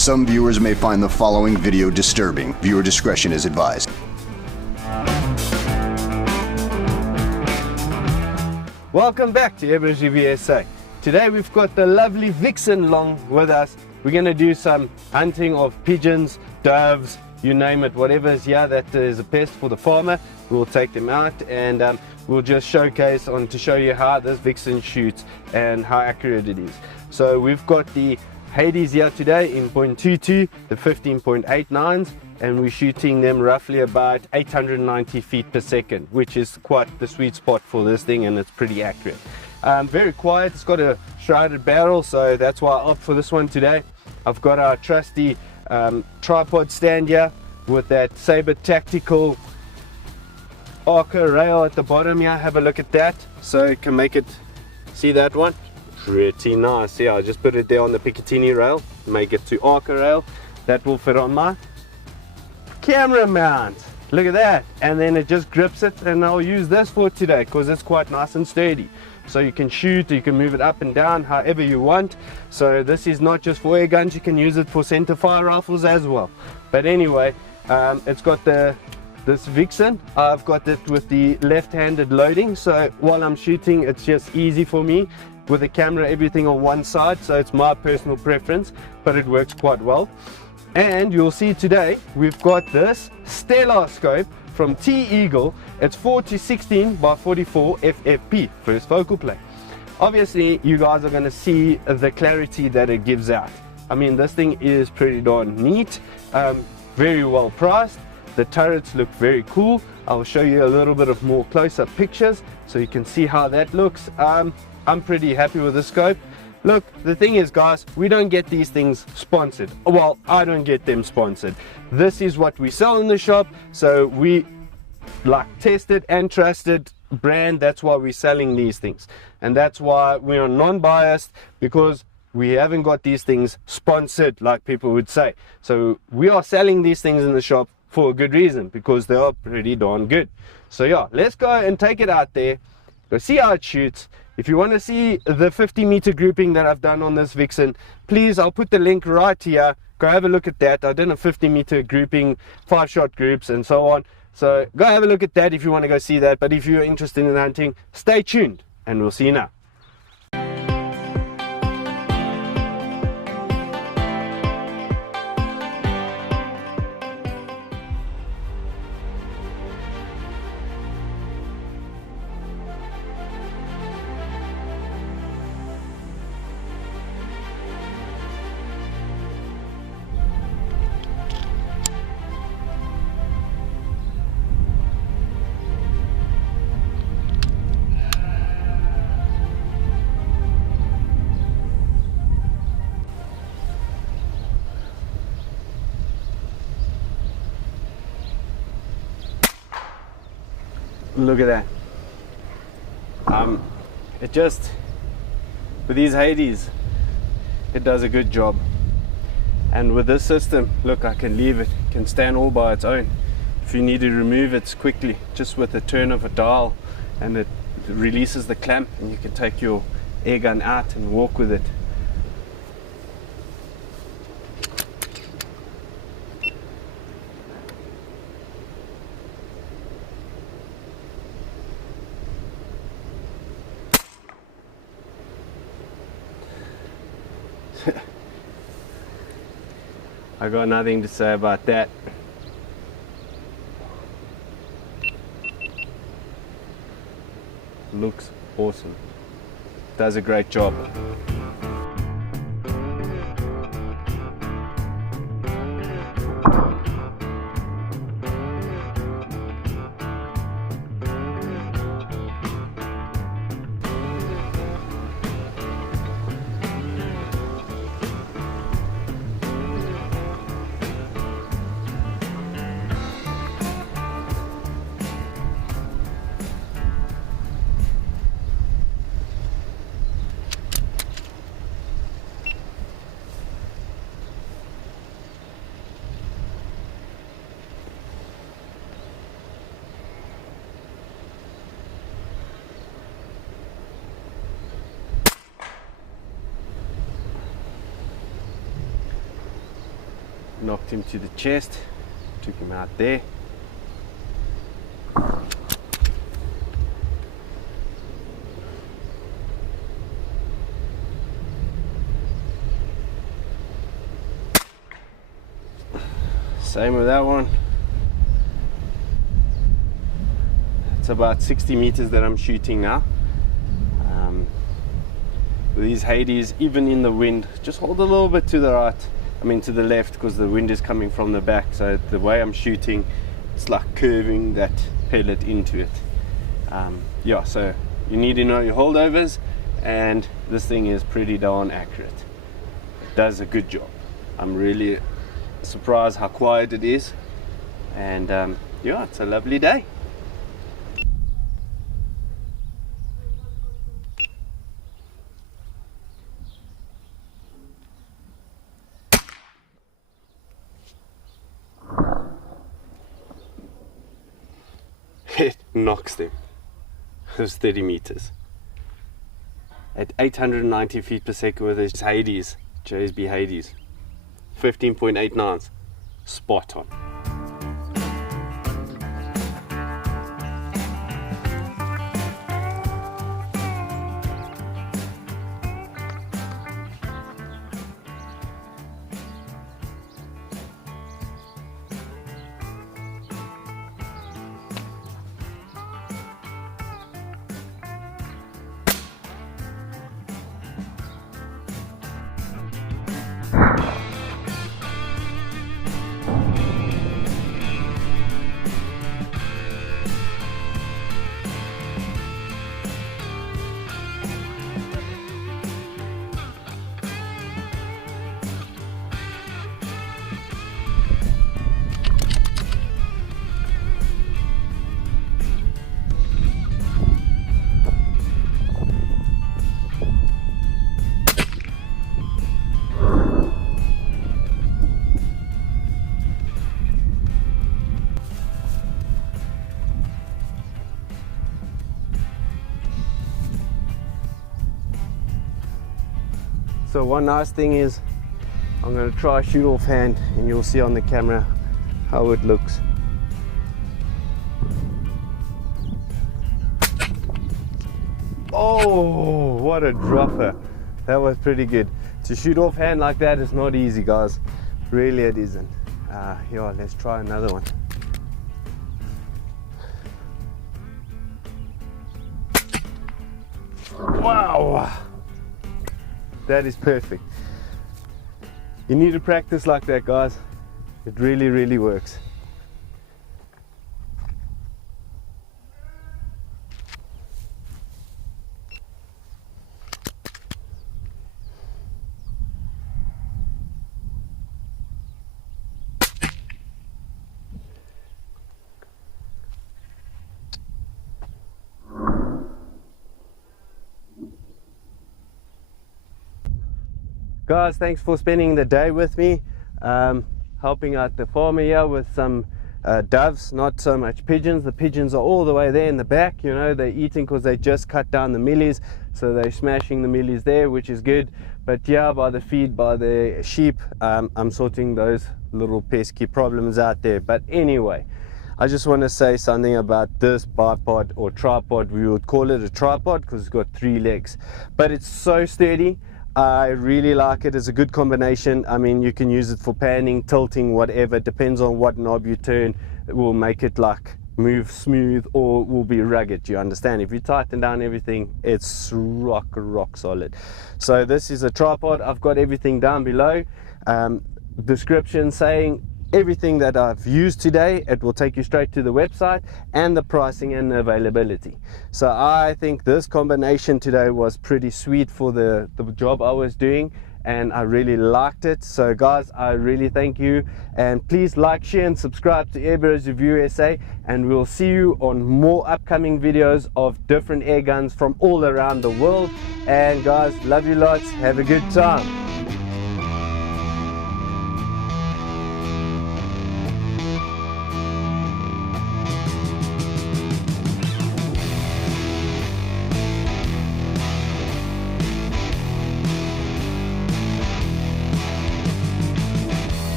Some viewers may find the following video disturbing. Viewer discretion is advised. Welcome back to Airgun VSA. Today we've got the lovely Vixen along with us. We're going to do some hunting of pigeons, doves, you name it, whatever is here that is a pest for the farmer. We'll take them out and we'll just showcase to show you how this Vixen shoots and how accurate it is. So we've got the Hades here today in 0.22, the 15.89s, and we're shooting them roughly about 890 feet per second, which is quite the sweet spot for this thing, and it's pretty accurate. Very quiet. It's got a shrouded barrel, so that's why I opt for this one today. I've got our trusty tripod stand here with that Sabre Tactical Arca rail at the bottom here. Have a look at that, so you can make it, see that one? Pretty nice. Yeah, I just put it there on the Picatinny rail, make it to Arca rail. That will fit on my camera mount. Look at that, and then it just grips it, and I'll use this for today because it's quite nice and sturdy. So you can shoot, you can move it up and down however you want. So this is not just for air guns, you can use it for center fire rifles as well. But anyway, it's got this Vixen. I've got it with the left-handed loading, so while I'm shooting it's just easy for me with the camera, everything on one side, so it's my personal preference, but it works quite well. And you'll see today we've got this Stellar scope from T-Eagle. It's 4-16 by 44 FFP, first focal plane. Obviously you guys are going to see the clarity that it gives out. I mean, this thing is pretty darn neat, very well priced. The turrets look very cool. I'll show you a little bit of more close-up pictures so you can see how that looks. I'm pretty happy with the scope. Look, the thing is, guys, we don't get these things sponsored. Well, I don't get them sponsored. This is what we sell in the shop, so we like tested and trusted brand. That's why we're selling these things, and that's why we are non-biased, because we haven't got these things sponsored like people would say. So we are selling these things in the shop for a good reason, because they are pretty darn good. So yeah, let's go and take it out there, go see how it shoots. If you want to see the 50-meter grouping that I've done on this Vixen, please, I'll put the link right here. Go have a look at that. I've done a 50-meter grouping, 5-shot groups and so on. So go have a look at that if you want to go see that. But if you're interested in hunting, stay tuned and we'll see you now. Look at that. It just, with these Hades, it does a good job. And with this system, look, I can leave it, it can stand all by its own. If you need to remove it quickly, just with the turn of a dial, and it releases the clamp, and you can take your air gun out and walk with it. I got nothing to say about that. Looks awesome. Does a great job. knocked him to the chest, took him out there. Same with that one. It's about 60 meters that I'm shooting now. With these Hades, even in the wind, just hold a little bit to the right, to the left, because the wind is coming from the back. So the way I'm shooting, it's like curving that pellet into it. Yeah, so you need to know your holdovers, and this thing is pretty darn accurate. It does a good job. I'm really surprised how quiet it is, and yeah, it's a lovely day. It knocks them. It was 30 meters at 890 feet per second with his Hades, JSB Hades, 15.89, spot on. So one nice thing is, I'm going to try shoot offhand, and you'll see on the camera how it looks. Oh, what a dropper. That was pretty good. To shoot offhand like that is not easy, guys. Really it isn't. Yeah, let's try another one. Wow, that is perfect. You need to practice like that, guys. It really, really works. Guys, thanks for spending the day with me, helping out the farmer here with some doves, not so much pigeons. The pigeons are all the way there in the back, you know, they're eating because they just cut down the millies, so they're smashing the millies there, which is good. But yeah, by the feed, by the sheep, I'm sorting those little pesky problems out there. But anyway, I just want to say something about this bipod or tripod. We would call it a tripod because it's got 3 legs, but it's so sturdy. I really like it. It's a good combination. I mean, you can use it for panning, tilting, whatever. It depends on what knob you turn. It will make it like move smooth or will be rugged. You understand? If you tighten down everything, it's rock solid. So this is a tripod. I've got everything down below. Description saying everything that I've used today. It will take you straight to the website and the pricing and the availability. So I think this combination today was pretty sweet for the job I was doing, and I really liked it. So guys, I really thank you, and please like, share and subscribe to Airbus Review SA, and we'll see you on more upcoming videos of different air guns from all around the world. And guys, love you lots, have a good time.